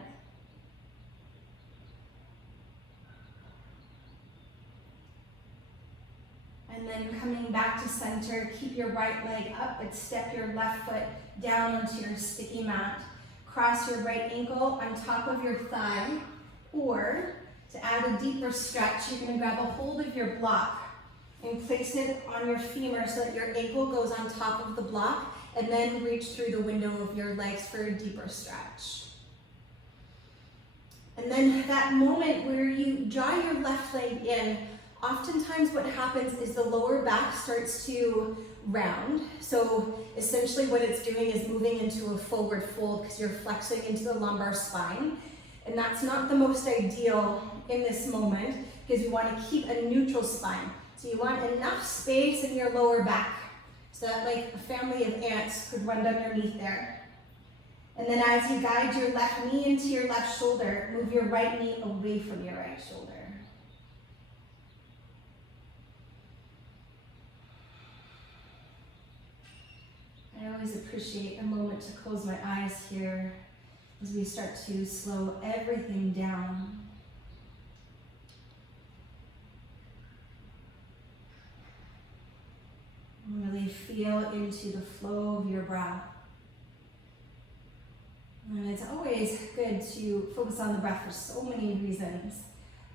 And then coming back to center, keep your right leg up, but step your left foot down onto your sticky mat. Cross your right ankle on top of your thigh, or to add a deeper stretch, you're gonna grab a hold of your block and place it on your femur so that your ankle goes on top of the block, and then reach through the window of your legs for a deeper stretch. And then that moment where you draw your left leg in, oftentimes what happens is the lower back starts to round. So essentially what it's doing is moving into a forward fold because you're flexing into the lumbar spine. And that's not the most ideal in this moment because you want to keep a neutral spine. So you want enough space in your lower back so that like a family of ants could run underneath there. And then as you guide your left knee into your left shoulder, move your right knee away from your right shoulder. I always appreciate a moment to close my eyes here as we start to slow everything down. Really feel into the flow of your breath. And it's always good to focus on the breath for so many reasons,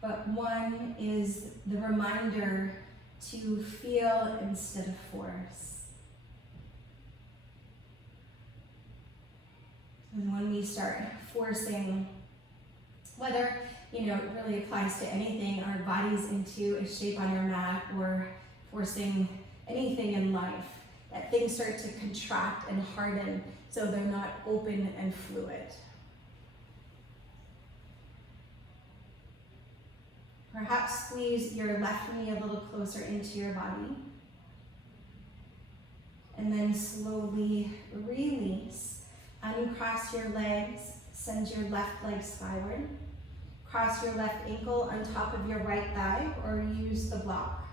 but one is the reminder to feel instead of force. And when we start forcing, whether it really applies to anything, our bodies into a shape on your mat, or forcing anything in life, that things start to contract and harden so they're not open and fluid. Perhaps squeeze your left knee a little closer into your body. And then slowly release. Uncross your legs, send your left leg skyward. Cross your left ankle on top of your right thigh, or use the block.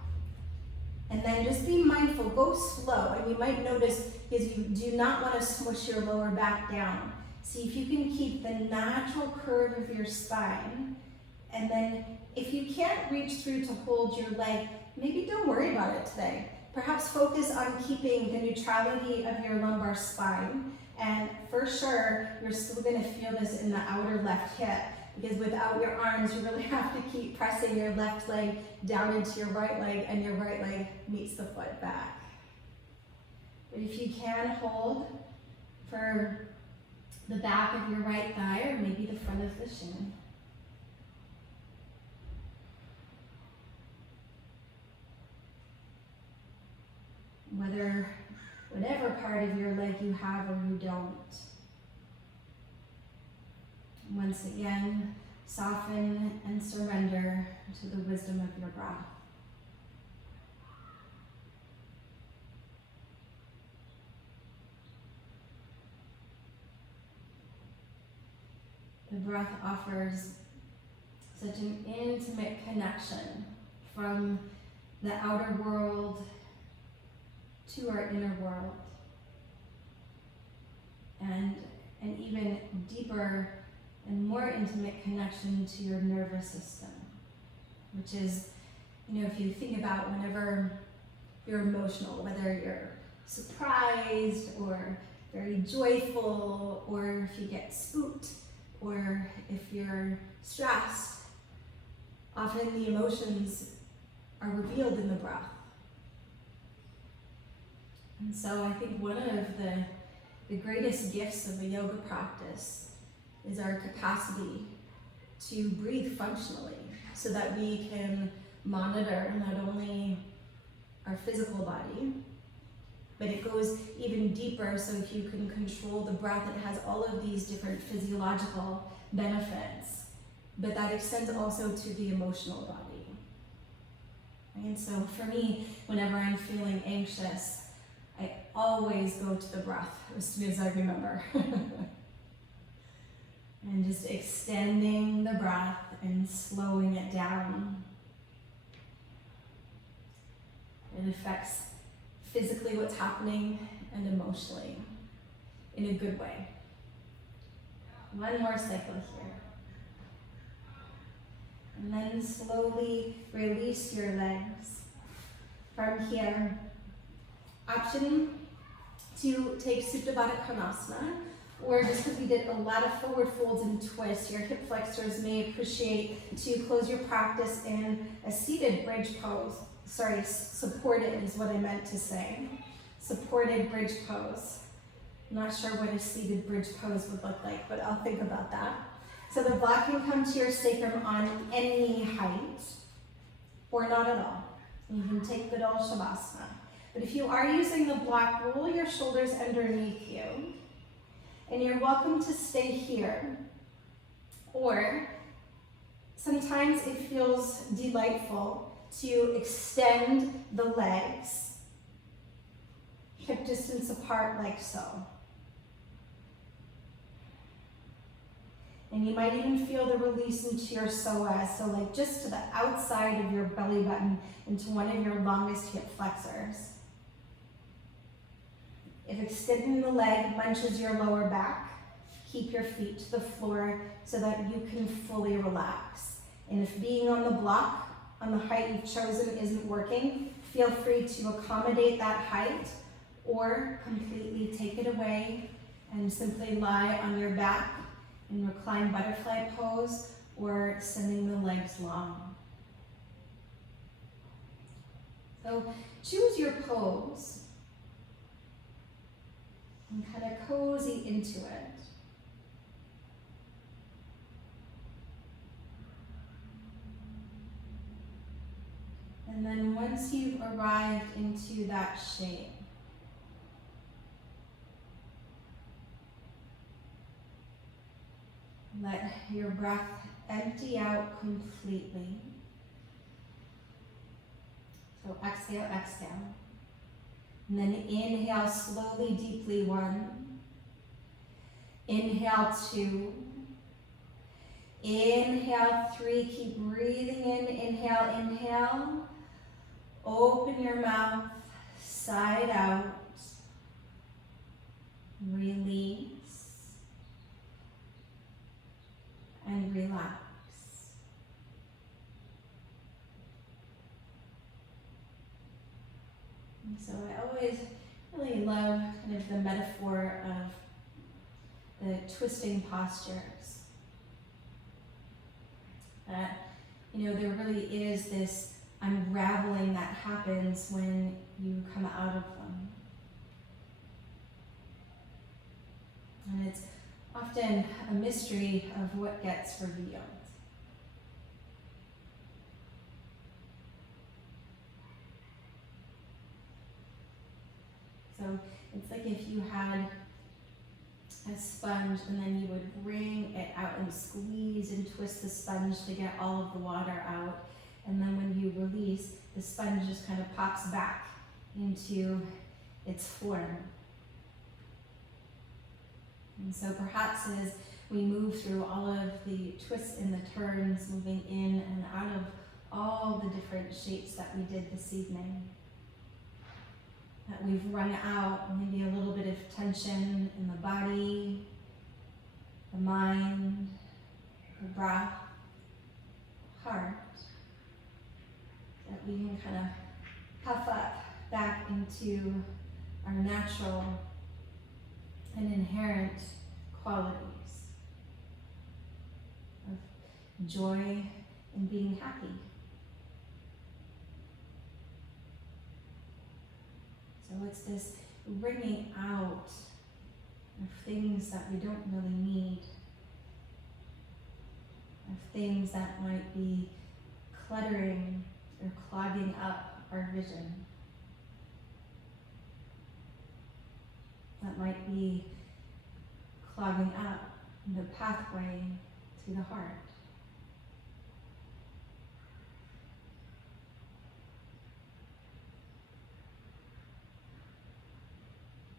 And then just be mindful, go slow, and you might notice is you do not want to smush your lower back down. See if you can keep the natural curve of your spine, and then if you can't reach through to hold your leg, maybe don't worry about it today. Perhaps focus on keeping the neutrality of your lumbar spine, and for sure, you're still going to feel this in the outer left hip, because without your arms, you really have to keep pressing your left leg down into your right leg, and your right leg meets the foot back. But if you can hold for the back of your right thigh, or maybe the front of the shin. Whatever part of your leg you have or you don't. Once again, soften and surrender to the wisdom of your breath. The breath offers such an intimate connection from the outer world to our inner world, and an even deeper and more intimate connection to your nervous system, which is, if you think about whenever you're emotional, whether you're surprised or very joyful, or if you get spooked, or if you're stressed, often the emotions are revealed in the breath. And so I think one of the greatest gifts of the yoga practice is our capacity to breathe functionally, so that we can monitor not only our physical body, but it goes even deeper. So if you can control the breath, it has all of these different physiological benefits, but that extends also to the emotional body. And so for me, whenever I'm feeling anxious, I always go to the breath as soon as I remember. And just extending the breath and slowing it down. It affects physically what's happening and emotionally in a good way. One more cycle here. And then slowly release your legs. from here. Option to take Supta Baddha Konasana, or just because we did a lot of forward folds and twists, your hip flexors may appreciate to close your practice in a seated bridge pose. Sorry, supported is what I meant to say. Supported bridge pose. I'm not sure what a seated bridge pose would look like, but I'll think about that. So the block can come to your sacrum on any height, or not at all. You can take good old Shavasana. But if you are using the block, roll your shoulders underneath you. And you're welcome to stay here. Or sometimes it feels delightful to extend the legs, hip distance apart like so. And you might even feel the release into your psoas, so like just to the outside of your belly button, into one of your longest hip flexors. If extending the leg munches your lower back, keep your feet to the floor so that you can fully relax. And if being on the block, on the height you've chosen isn't working, feel free to accommodate that height or completely take it away and simply lie on your back in reclined butterfly pose or extending the legs long. So choose your pose and kind of cozy into it. And then once you've arrived into that shape, let your breath empty out completely. So exhale, exhale. And then inhale slowly, deeply, 1. Inhale, 2. Inhale, 3. Keep breathing in. Inhale, inhale. Open your mouth, side out. Release. And relax. And so I always really love kind of the metaphor of the twisting postures. That, you know, there really is this unraveling that happens when you come out of them. And it's often a mystery of what gets revealed. So it's like if you had a sponge and then you would wring it out and squeeze and twist the sponge to get all of the water out. And then when you release, the sponge just kind of pops back into its form. And so perhaps as we move through all of the twists and the turns, moving in and out of all the different shapes that we did this evening, that we've wrung out maybe a little bit of tension in the body, the mind, the breath, heart, that we can kind of puff up back into our natural and inherent qualities of joy and being happy. So it's this wringing out of things that we don't really need, of things that might be cluttering or clogging up our vision, that might be clogging up the pathway to the heart.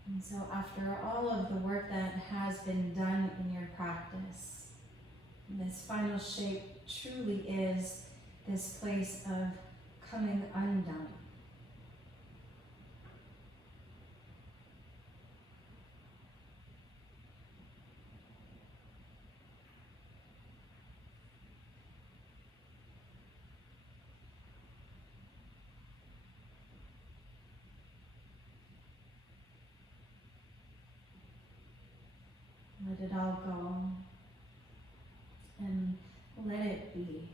And so after all of the work that has been done in your practice, this final shape truly is this place of coming undone. Let it all go and let it be.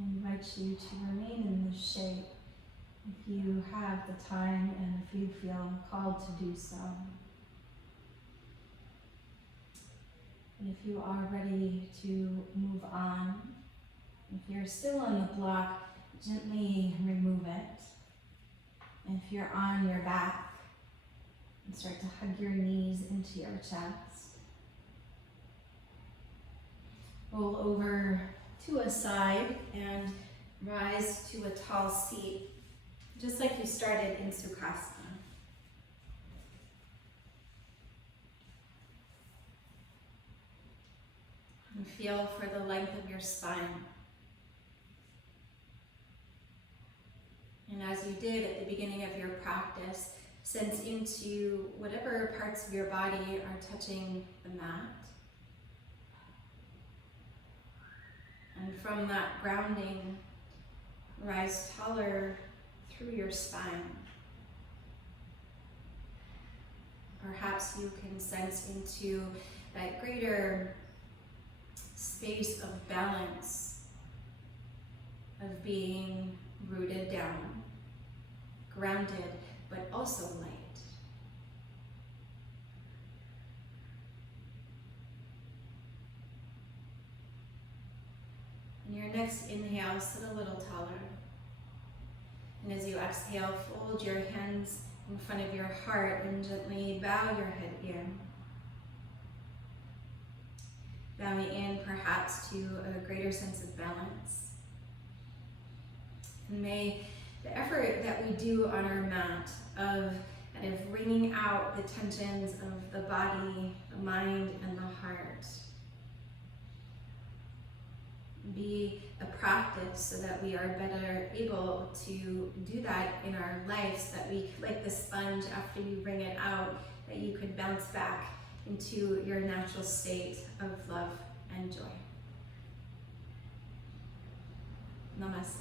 I invite you to remain in this shape if you have the time and if you feel called to do so. And if you are ready to move on, if you're still on the block, gently remove it. And if you're on your back, and start to hug your knees into your chest. Roll over to a side and rise to a tall seat, just like you started in Sukhasana. And feel for the length of your spine. And as you did at the beginning of your practice, sense into whatever parts of your body are touching the mat. And from that grounding, rise taller through your spine. Perhaps you can sense into that greater space of balance, of being rooted down, grounded, but also light. In your next inhale, sit a little taller. And as you exhale, fold your hands in front of your heart and gently bow your head in. Bowing in perhaps to a greater sense of balance. And may the effort that we do on our mat of kind of wringing out the tensions of the body, the mind, and the heart be a practice so that we are better able to do that in our lives, that we, like the sponge after you wring it out, that you could bounce back into your natural state of love and joy. Namaste.